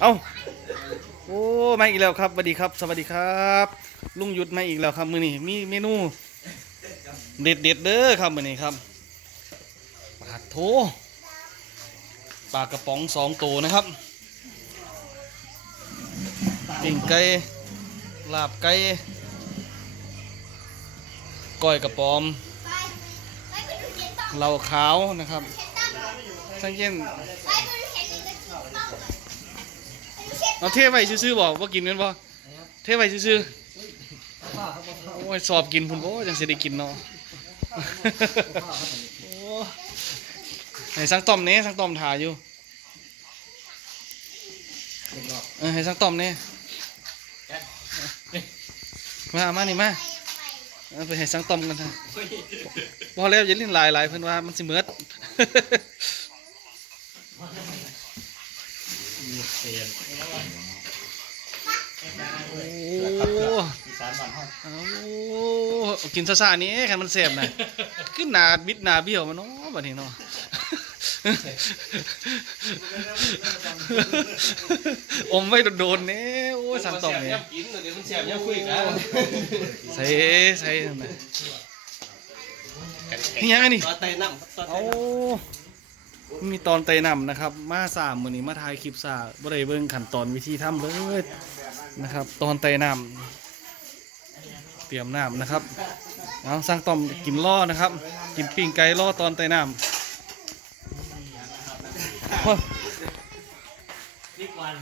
เอ้าโอ้มาอีกแล้วครับสวัสดีครับ สวัสดีครับ ลุงหยุดมาอีกแล้วครับมือนี้มีเมนู เด็ดเด็ดเด้อครับมือนี้ครับปลาโถปลากระป๋องสองตัวนะครับปิ้งไก่ลาบไก่ก้อยกระป๋อมเหล้าขาวนะครับสังเกต เอาเทไว้ซื่อๆบอกว่ากินกันบ่เทไว้ซื่อๆโอ้ยสอบกินพุ่นบ่จังสิได้กินเนาะโอ้ให้สังต้อมแหน่สังต้อมถ่ายอยู่เออให้สังต้อมแหน่มามานี่มาไปให้สังต้อมกันนะพอแล้วอย่าเล่นหลายๆเพิ่นว่ามันสิเมิด โอ้เอากินซาซาๆนี้แค่มันเสพนะขึ้นหนาบิดหนาเบี้ยวมันเนาะบัดนี้เนาะอมไว้โดนๆเนี่ยโอ้ยสั่งต่อมเนี่ยเสียวมันแสบยังคุยกันใส่ใส่ทำไมนี่ยังไงนี่ต่อ เตะน้ำต่อเตะเอาน้มีตอนไตนำนะครับ มาสามมือนี้มาถ่ายคลิปซาบ่ได้เบิ่งขั้นตอนวิธีทำเลยนะครับ ตอนไตนำเตรียมน้ำนะครับเอาสร้างต้อมกินล่อนะครับ กินปิ้งไก่ล่อตอนไตนำว้าำนี่วัน